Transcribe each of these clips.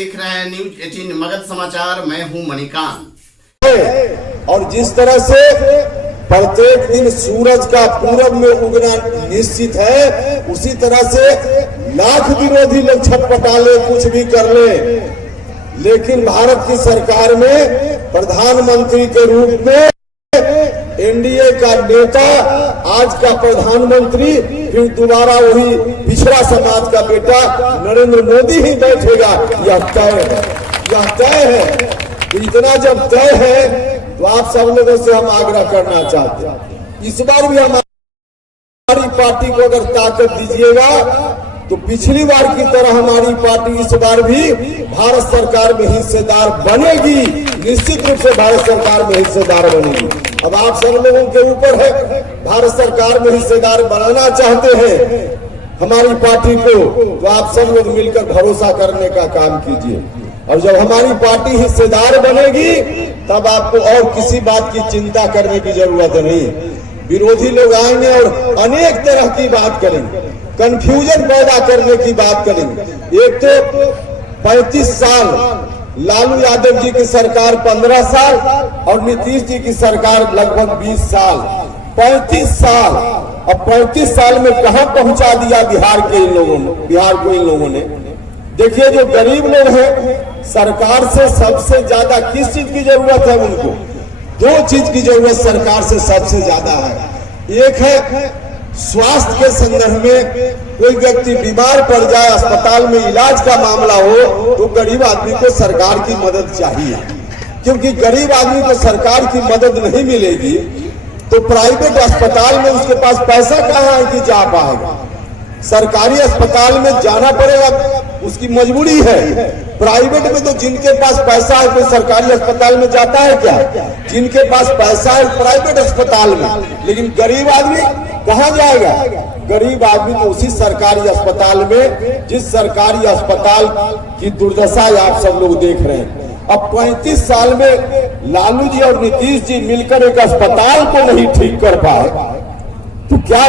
देख रहे हैं न्यूज 18 मगध समाचार। मैं हूं मणिकांत। और जिस तरह से प्रत्येक दिन सूरज का पूरब में उगना निश्चित है, उसी तरह से लाख विरोधी लोग छटपटा ले, कुछ भी कर ले, लेकिन भारत की सरकार में प्रधानमंत्री के रूप में एनडीए का नेता, आज का प्रधानमंत्री, फिर दोबारा वही पिछड़ा समाज का बेटा नरेंद्र मोदी ही बैठेगा। यह तय है, यह तय है। इतना जब तय है तो आप सब लोगों से हम आग्रह करना चाहते हैं, इस बार भी हमारी पार्टी को अगर ताकत दीजिएगा तो पिछली बार की तरह हमारी पार्टी इस बार भी भारत सरकार में हिस्सेदार बनेगी, निश्चित रूप से भारत सरकार में हिस्सेदार बनेगी। अब आप सब लोगों के ऊपर है, भारत सरकार में हिस्सेदार बनाना चाहते हैं हमारी पार्टी को, तो आप सब लोग मिलकर भरोसा करने का काम कीजिए। और जब हमारी पार्टी हिस्सेदार बनेगी तब आपको और किसी बात की चिंता करने की जरूरत नहीं। विरोधी लोग आएंगे और अनेक तरह की बात करेंगे, कंफ्यूजन पैदा करने की बात करेंगे। एक तो 35 साल लालू यादव जी की सरकार 15 साल और नीतीश जी की सरकार लगभग 20 साल, 35 साल। अब 35 साल में कहां पहुंचा दिया बिहार को इन लोगों ने। देखिए, जो गरीब लोग हैं, सरकार से सबसे ज्यादा किस चीज की जरूरत है उनको? दो चीज की जरूरत सरकार से सबसे ज्यादा है। एक है स्वास्थ्य के संदर्भ में, कोई व्यक्ति बीमार पड़ जाए, अस्पताल में इलाज का मामला हो तो गरीब आदमी को सरकार की मदद चाहिए, क्योंकि गरीब आदमी को सरकार की मदद नहीं मिलेगी तो प्राइवेट अस्पताल में उसके पास पैसा कहाँ है कि जा पाएगा। सरकारी अस्पताल में जाना पड़ेगा, उसकी मजबूरी है। प्राइवेट में तो जिनके पास पैसा है तो सरकारी अस्पताल में जाता है क्या? जिनके पास पैसा है प्राइवेट अस्पताल में, लेकिन गरीब आदमी कहाँ जाएगा? गरीब आदमी तो उसी सरकारी अस्पताल में, जिस सरकारी अस्पताल की दुर्दशा आप सब लोग देख रहे हैं। अब 35 साल में लालू जी और नीतीश जी मिलकर एक अस्पताल को नहीं ठीक कर पाए तो क्या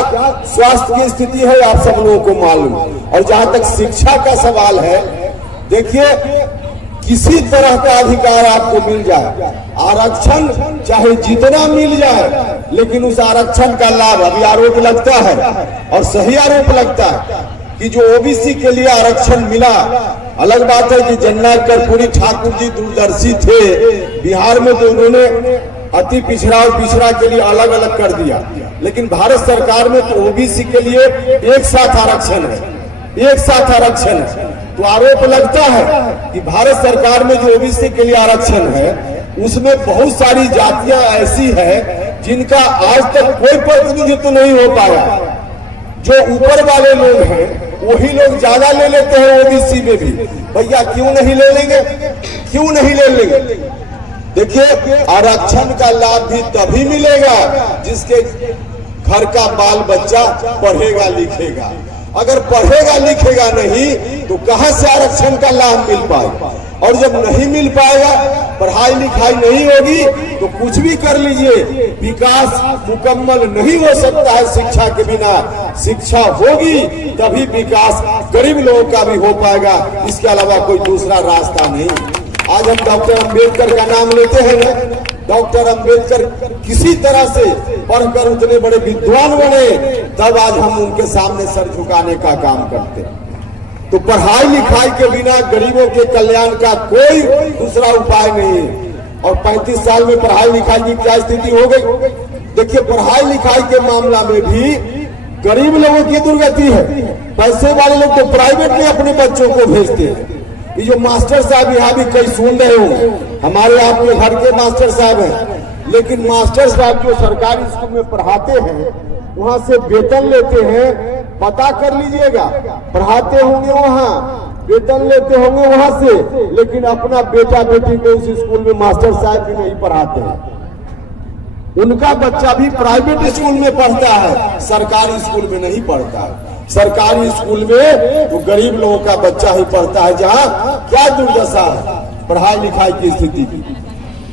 स्वास्थ्य की स्थिति है आप सब लोगों को मालूम। और जहां तक शिक्षा का सवाल है, देखिए, किसी तरह का अधिकार आपको मिल जाए, आरक्षण चाहे जितना मिल जाए, लेकिन उस आरक्षण का लाभ, अभी आरोप लगता है और सही आरोप लगता है कि जो ओबीसी के लिए आरक्षण मिला, अलग बात है कि जननायक कर्पूरी ठाकुर जी दूरदर्शी थे बिहार में, तो उन्होंने अति पिछड़ा और पिछड़ा के लिए अलग अलग कर दिया, लेकिन भारत सरकार में तो ओबीसी के लिए एक साथ आरक्षण है, एक साथ आरक्षण है। तो आरोप लगता है कि भारत सरकार में जो ओबीसी के लिए आरक्षण है उसमें बहुत सारी जातियां ऐसी है जिनका आज तक कोई प्रतिनिधित्व नहीं हो पाया। जो ऊपर वाले लोग हैं वही लोग ज्यादा ले लेते हैं ओबीसी में भी। भैया क्यों नहीं ले लेंगे, क्यों नहीं ले लेंगे? देखिए, आरक्षण का लाभ भी तभी मिलेगा जिसके घर का बाल बच्चा पढ़ेगा लिखेगा। अगर पढ़ेगा लिखेगा नहीं तो कहां से आरक्षण का लाभ मिल पाएगा? और जब नहीं मिल पाएगा, पढ़ाई लिखाई नहीं होगी तो कुछ भी कर लीजिए, विकास मुकम्मल नहीं हो सकता है शिक्षा के बिना। शिक्षा होगी तभी विकास गरीब लोगों का भी हो पाएगा, इसके अलावा कोई दूसरा रास्ता नहीं। आज हम डॉक्टर अंबेडकर का नाम लेते हैं ना, डॉक्टर अंबेडकर किसी तरह से पढ़कर उतने बड़े विद्वान बने, तब आज हम उनके सामने सर झुकाने का काम करते हैं। तो पढ़ाई लिखाई के बिना गरीबों के कल्याण का कोई दूसरा उपाय नहीं है। और 35 साल में पढ़ाई लिखाई की क्या स्थिति हो गई? देखिए, पढ़ाई लिखाई के मामला में भी गरीब लोगों की दुर्गति है। पैसे वाले लोग तो प्राइवेट में अपने बच्चों को भेजते हैं। ये जो मास्टर साहब यहाँ भी कई सुन रहे हो, हमारे आपके घर के मास्टर साहब हैं, लेकिन मास्टर साहब जो सरकारी स्कूल में पढ़ाते हैं वहां से वेतन लेते हैं। पता कर लीजिएगा, पढ़ाते होंगे वहां, वेतन लेते होंगे वहां से, लेकिन अपना बेटा बेटी को उस स्कूल में मास्टर साहब भी नहीं पढ़ाते हैं। उनका बच्चा भी प्राइवेट स्कूल में पढ़ता है, सरकारी स्कूल में नहीं पढ़ता है। सरकारी स्कूल में वो गरीब लोगों का बच्चा ही पढ़ता है, जहां क्या दुर्दशा है पढ़ाई लिखाई की स्थिति की।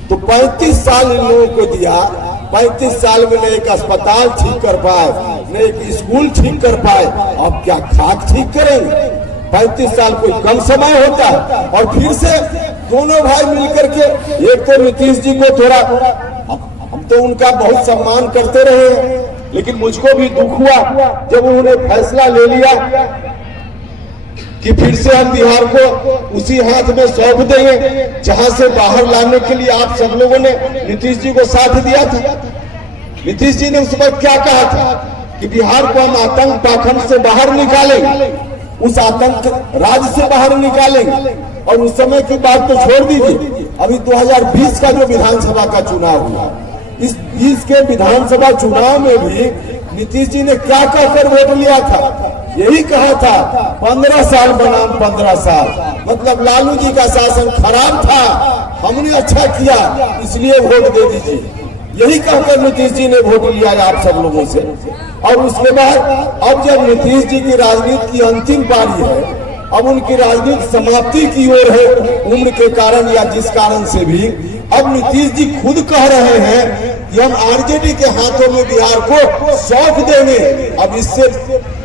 तो 35 साल इन लोगों को दिया, 35 साल में न एक अस्पताल ठीक कर पाए, न एक स्कूल ठीक कर पाए, अब क्या खाक ठीक करेंगे? 35 साल कोई कम समय होता है। और फिर से दोनों भाई मिलकर के, एक तो नीतीश जी को थोड़ा, हम तो उनका बहुत सम्मान करते रहे हैं, लेकिन मुझको भी दुख हुआ जब उन्होंने फैसला ले लिया कि फिर से हम बिहार को उसी हाथ में सौंप देंगे जहां से बाहर लाने के लिए आप सब लोगों ने नीतीश जी को साथ दिया था। नीतीश जी ने उस वक्त क्या कहा था कि बिहार को हम आतंक पाखंड से बाहर निकालेंगे, उस आतंक राज से बाहर निकालेंगे। और उस समय की बात तो छोड़ दीजिए, अभी 2020 का जो विधानसभा का चुनाव हुआ, इस 20 के विधानसभा चुनाव में भी नीतीश जी ने क्या कहकर वोट लिया था? यही कहा था 15 साल बनाम 15 साल, मतलब लालू जी का शासन खराब था, हमने अच्छा किया इसलिए वोट दे दीजिए। यही कहकर नीतीश जी ने वोट लिया आप सब लोगों से। और उसके बाद अब जब नीतीश जी की राजनीति की अंतिम पारी है, अब उनकी राजनीति समाप्ति की ओर है, उम्र के कारण या जिस कारण से भी, अब नीतीश जी खुद कह रहे हैं कि हम आरजेडी के हाथों में बिहार को सौंप देंगे। अब इससे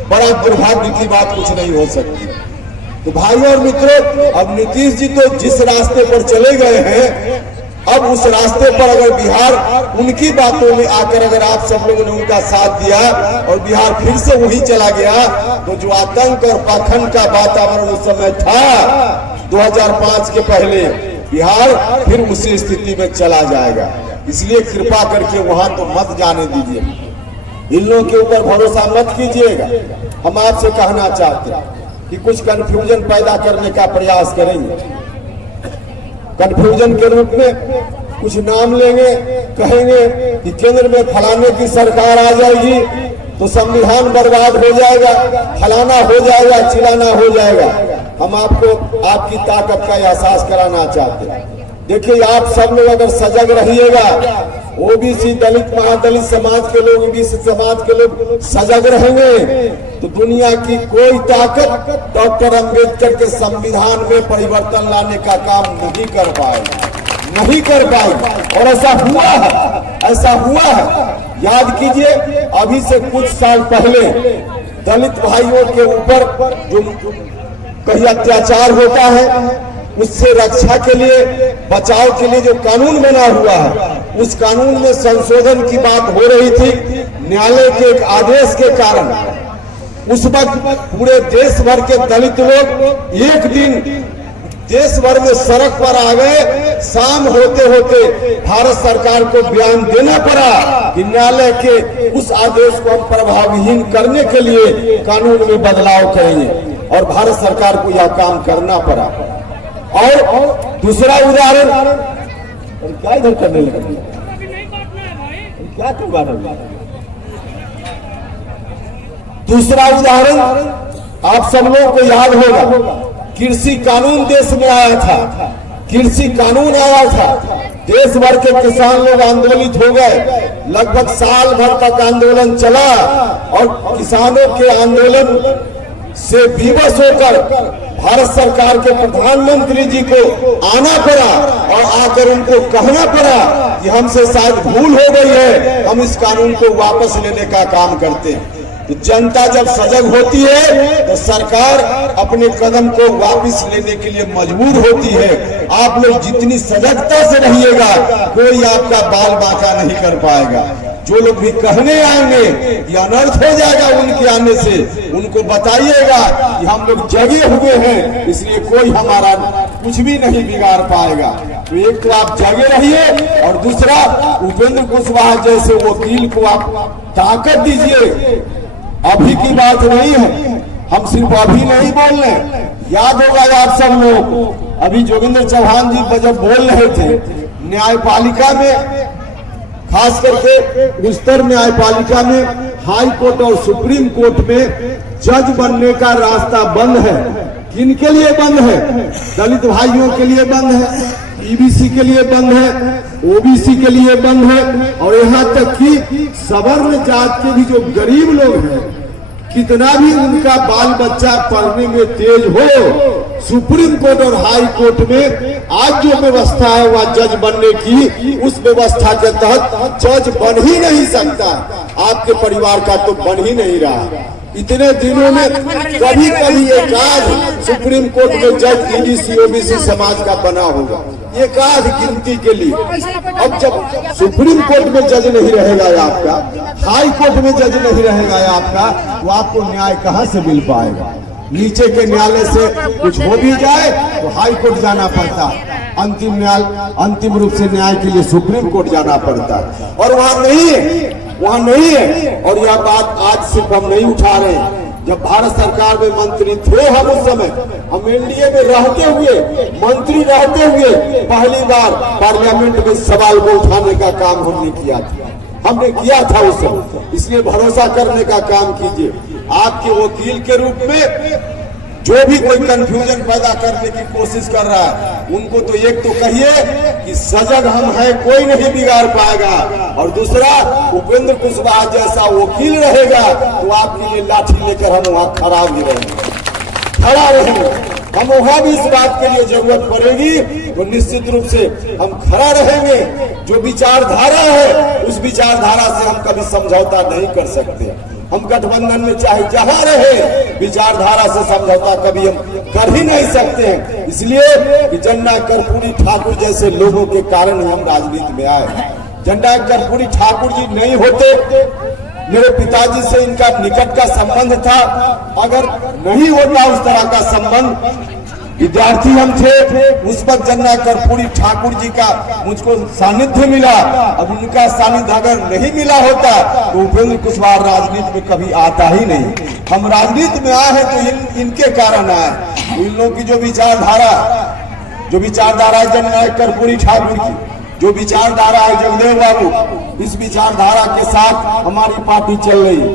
बड़ा दुर्भाग्य की बात कुछ नहीं हो सकती। तो भाइयों और मित्रों, अब नीतीश जी तो जिस रास्ते पर चले गए हैं, अब उस रास्ते पर अगर बिहार उनकी बातों में आकर अगर आप सब लोगों ने उनका साथ दिया और बिहार फिर से वही चला गया, तो जो आतंक और पाखंड का वातावरण उस समय था 2005 के पहले, बिहार फिर उसी स्थिति में चला जाएगा। इसलिए कृपा करके वहां तो मत जाने दीजिए, इन लोगों के ऊपर भरोसा मत कीजिएगा। हम आपसे कहना चाहते हैं कि कुछ कंफ्यूजन पैदा करने का प्रयास करेंगे, कंफ्यूजन के रूप में कुछ नाम लेंगे, कहेंगे कि केंद्र में फलाने की सरकार आ जाएगी तो संविधान बर्बाद हो जाएगा, फलाना हो जाएगा, चिलाना हो जाएगा। हम आपको आपकी ताकत का एहसास कराना चाहते हैं। देखिए, आप सब लोग अगर सजग रहिएगा, ओबीसी दलित महादलित समाज के लोग, ओबीसी समाज के लोग सजग रहेंगे, तो दुनिया की कोई ताकत डॉक्टर अंबेडकर के संविधान में परिवर्तन लाने का काम नहीं कर पाएगी, नहीं कर पाएगी। और ऐसा हुआ है, ऐसा हुआ है। याद कीजिए, अभी से कुछ साल पहले दलित भाइयों के ऊपर जो कहीं अत्याचार होता है, उससे रक्षा के लिए, बचाव के लिए जो कानून बना हुआ है, उस कानून में संशोधन की बात हो रही थी। न्यायालय के एक आदेश के कारण उस वक्त पूरे देश भर के दलित लोग एक दिन देश भर में सड़क पर आ गए। शाम होते होते भारत सरकार को बयान देना पड़ा कि न्यायालय के उस आदेश को हम प्रभावहीन करने के लिए कानून में बदलाव करेंगे, और भारत सरकार को यह काम करना पड़ा। और दूसरा उदाहरण, क्या इधर करने लगे, क्या करवा रहे? दूसरा उदाहरण आप सब लोगों को याद होगा, कृषि कानून देश में आया था, कृषि कानून आया था, देश भर के किसान लोग आंदोलित हो गए, लगभग साल भर तक आंदोलन चला, और किसानों के आंदोलन से विवश होकर भारत सरकार के प्रधानमंत्री जी को आना पड़ा और आकर उनको कहना पड़ा कि हमसे शायद भूल हो गई है, हम इस कानून को वापस लेने का काम करते हैं। तो जनता जब सजग होती है तो सरकार अपने कदम को वापस लेने के लिए मजबूर होती है। आप लोग जितनी सजगता से रहिएगा, कोई आपका बाल बांका नहीं कर पाएगा। जो लोग भी कहने आएंगे कि अनर्थ हो जाएगा उनके आने से, उनको बताइएगा कि हम लोग जगे हुए हैं, इसलिए कोई हमारा कुछ भी नहीं बिगाड़ पाएगा। तो एक तो आप जगे रहिए, और दूसरा उपेंद्र कुशवाहा जैसे वकील को आप ताकत दीजिए। अभी की बात नहीं है, हम सिर्फ अभी नहीं बोल रहे। याद होगा आप सब लोग, अभी जोगिंदर चौहान जी जब बोल रहे थे, न्यायपालिका में, खास करके उच्चतर न्यायपालिका में, हाई कोर्ट और सुप्रीम कोर्ट में जज बनने का रास्ता बंद है। किन के लिए बंद है? दलित भाइयों के लिए बंद है, ईबीसी के लिए बंद है, ओबीसी के लिए बंद है, और यहाँ तक कि सवर्ण जात के भी जो गरीब लोग हैं, कितना भी उनका बाल बच्चा पढ़ने में तेज हो, सुप्रीम कोर्ट और हाई कोर्ट में आज जो व्यवस्था है वह जज बनने की, उस व्यवस्था के तहत जज बन ही नहीं सकता। आपके परिवार का तो बन ही नहीं रहा। इतने दिनों में कभी कभी एक आध सुप्रीम कोर्ट में जज ईडीसी ओबीसी समाज का बना होगा, एक आध गिनती के लिए। अब जब सुप्रीम कोर्ट में जज नहीं रहेगा आपका, हाई कोर्ट में जज नहीं रहेगा आपका, तो आपको न्याय कहां से मिल पाएगा? नीचे के न्यायालय से कुछ हो भी जाए तो हाई कोर्ट जाना पड़ता है, अंतिम रूप से न्याय के लिए सुप्रीम कोर्ट जाना पड़ता है, और वहां नहीं है। और यह बात आज सिर्फ हम नहीं उठा रहे हैं, जब भारत सरकार में मंत्री थे हम उस समय, हम एनडीए में रहते हुए, मंत्री रहते हुए पहली बार पार्लियामेंट में सवाल को उठाने का काम हमने किया था उस समय। इसलिए भरोसा करने का काम कीजिए। आपके वकील के रूप में जो भी कोई कंफ्यूजन पैदा करने की कोशिश कर रहा है, उनको तो एक तो कहिए कि सजग हम हैं, कोई नहीं बिगाड़ पाएगा, और दूसरा उपेंद्र कुशवाहा जैसा वकील रहेगा तो आपके लिए लाठी लेकर हम वहां खड़ा रहेंगे। हम वहां भी इस बात के लिए जरूरत पड़ेगी तो निश्चित रूप से हम खड़ा रहेंगे। जो विचारधारा है उस विचारधारा से हम कभी समझौता नहीं कर सकते। हम गठबंधन में चाहे जहां रहे, विचारधारा से समझौता कभी हम कर ही नहीं सकते हैं। इसलिए कि जननायक कर्पूरी ठाकुर जैसे लोगों के कारण ही हम राजनीति में आए। जननायक कर्पूरी ठाकुर जी नहीं होते, मेरे पिताजी से इनका निकट का संबंध था, अगर नहीं होता उस तरह का संबंध, विद्यार्थी हम थे, उस वक्त जननायक कर्पूरी ठाकुर जी का मुझको सानिध्य मिला। अब उनका सानिध्य अगर नहीं मिला होता तो उपेंद्र कुशवाहा राजनीति में कभी आता ही नहीं। हम राजनीति में आए हैं तो इनके कारण आए। इन लोगों की जो विचारधारा है जननायक कर्पूरी ठाकुर की, जो विचारधारा है जगदेव बाबू, इस विचारधारा के साथ हमारी पार्टी चल रही है।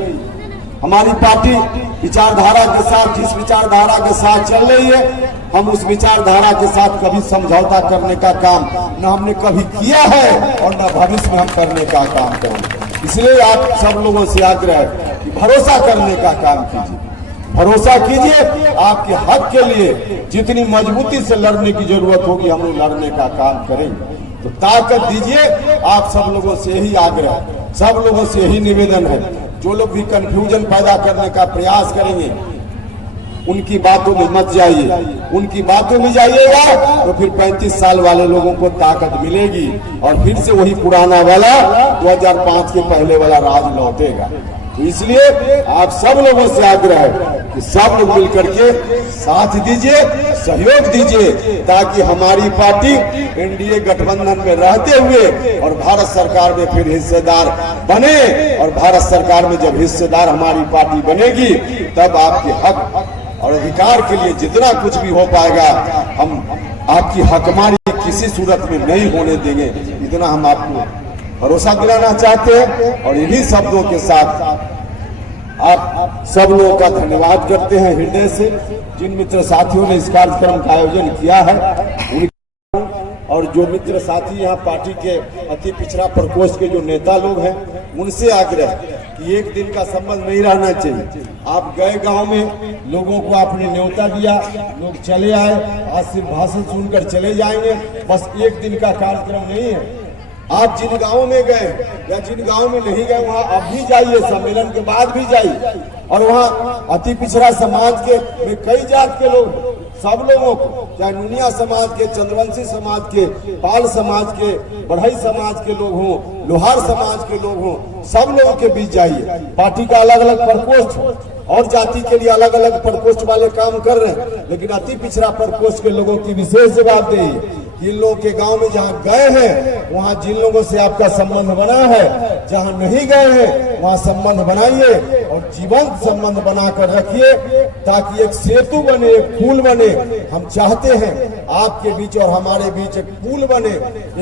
हमारी पार्टी विचारधारा के साथ, जिस विचारधारा के साथ चल रही है, हम उस विचारधारा के साथ कभी समझौता करने का काम न हमने कभी किया है और न भविष्य में हम करने का काम करेंगे। इसलिए आप सब लोगों से आग्रह है कि भरोसा करने का काम कीजिए, भरोसा कीजिए। आपके हक के लिए जितनी मजबूती से लड़ने की जरूरत होगी हम लोग लड़ने का काम करेंगे। तो ताकत दीजिए। आप सब लोगों से यही आग्रह, सब लोगों से यही निवेदन है, जो लोग भी कंफ्यूजन पैदा करने का प्रयास करेंगे उनकी बातों में मत जाइए। उनकी बातों में जाइएगा तो फिर 35 साल वाले लोगों को ताकत मिलेगी और फिर से वही पुराना वाला 2005 के पहले वाला राज लौटेगा। तो इसलिए आप सब लोगों से आग्रह है कि सब लोग मिलकर के साथ दीजिए, सहयोग दीजिए, ताकि हमारी पार्टी एनडीए गठबंधन में रहते हुए और भारत सरकार में फिर हिस्सेदार बने। और भारत सरकार में जब हिस्सेदार हमारी पार्टी बनेगी तब आपके हक और अधिकार के लिए जितना कुछ भी हो पाएगा हम आपकी हकमारी किसी सूरत में नहीं होने देंगे। इतना हम आपको भरोसा दिलाना चाहते हैं। और इन्हीं शब्दों के साथ आप सब लोगों का धन्यवाद करते हैं हृदय से। जिन मित्र साथियों ने इस कार्यक्रम का आयोजन किया है और जो मित्र साथी यहाँ पार्टी के अति पिछड़ा प्रकोष्ठ के जो नेता लोग हैं, उनसे आग्रह कि एक दिन का संबंध नहीं रहना चाहिए। आप गए गांव में, लोगों को आपने न्योता दिया, लोग चले आए, आज सिर्फ भाषण सुनकर चले जाएंगे, बस एक दिन का कार्यक्रम नहीं है। आप जिन गांवों में गए या जिन गांव में नहीं गए वहां अब भी जाइए, सम्मेलन के बाद भी जाइए। और वहाँ अति पिछड़ा समाज के में कई जात के लोग, सब लोगों को, चाहे नुनिया समाज के, चंद्रवंशी समाज के, पाल समाज के, बढ़ई समाज के लोग हों, लोहार समाज के लोग हों, सब लोगों के बीच जाइए। पार्टी का अलग अलग प्रकोष्ठ और जाति के लिए अलग अलग प्रकोष्ठ वाले काम कर रहे हैं, लेकिन अति पिछड़ा प्रकोष्ठ के लोगों की विशेष जवाबदेही जिन लोगों के गांव में जहां गए हैं वहां जिन लोगों से आपका संबंध बना है, जहां नहीं गए हैं वहां संबंध बनाइए और जीवंत संबंध बनाकर रखिए, ताकि एक सेतु बने, एक पुल बने। हम चाहते हैं आपके बीच और हमारे बीच एक पुल बने,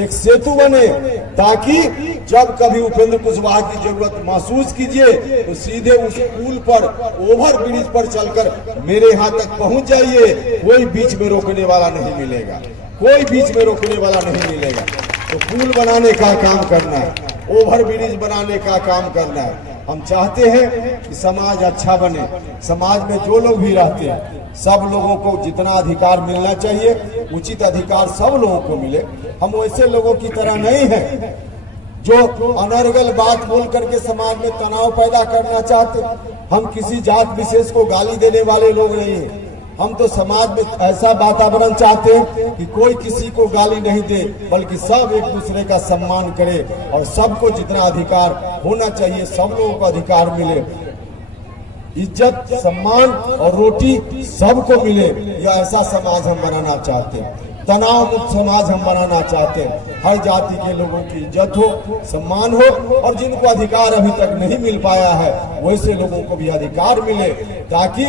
एक सेतु बने, ताकि जब कभी उपेंद्र कुशवाहा की जरूरत महसूस कीजिए तो सीधे उस पुल पर, ओवर ब्रिज पर चलकर मेरे यहाँ तक पहुंच जाइए। कोई बीच में रोकने वाला नहीं मिलेगा, कोई बीच में रोकने वाला नहीं मिलेगा। तो पुल बनाने का काम करना है, ओवर ब्रिज बनाने का काम करना है। हम चाहते हैं कि समाज अच्छा बने, समाज में जो लोग भी रहते हैं सब लोगों को जितना अधिकार मिलना चाहिए उचित अधिकार सब लोगों को मिले। हम वैसे लोगों की तरह नहीं हैं जो अनर्गल बात बोल करके समाज में तनाव पैदा करना चाहते। हम किसी जात विशेष को गाली देने वाले लोग नहीं हैं। हम तो समाज में ऐसा वातावरण चाहते हैं कि कोई किसी को गाली नहीं दे, बल्कि सब एक दूसरे का सम्मान करे और सबको जितना अधिकार होना चाहिए सब लोगों को अधिकार मिले, इज्जत सम्मान और रोटी सबको मिले। यह ऐसा समाज हम बनाना चाहते हैं। तनाव मुक्त समाज हम बनाना चाहते हैं। हर जाति के लोगों की इज्जत हो, सम्मान हो और जिनको अधिकार अभी तक नहीं मिल पाया है वैसे लोगों को भी अधिकार मिले, ताकि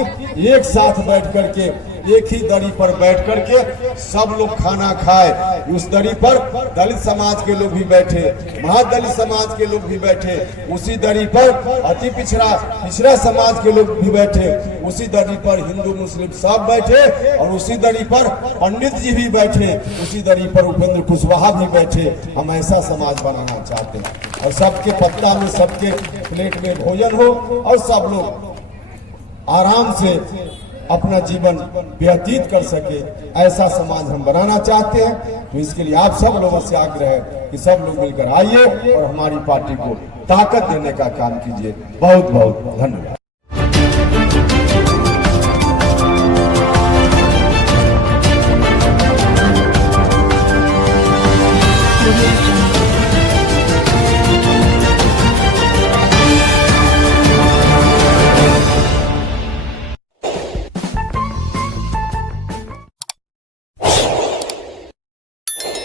एक साथ बैठ करके एक ही दरी पर बैठ करके सब लोग खाना खाए। उस दरी पर दलित समाज के लोग भी बैठे, महादलित समाज के लोग भी बैठे, उसी दरी पर अति पिछड़ा समाज के लोग भी बैठे, उसी दरी पर हिंदू मुस्लिम सब बैठे और उसी दरी पर पंडित जी भी बैठे, उसी दरी पर उपेंद्र कुशवाहा भी बैठे। हम ऐसा समाज बनाना चाहते हैं और सबके पत्ता में सबके प्लेट में भोजन हो और सब लोग आराम से अपना जीवन व्यतीत कर सके, ऐसा समाज हम बनाना चाहते हैं। तो इसके लिए आप सब लोगों से आग्रह है कि सब लोग मिलकर आइए और हमारी पार्टी को ताकत देने का काम कीजिए। बहुत बहुत धन्यवाद।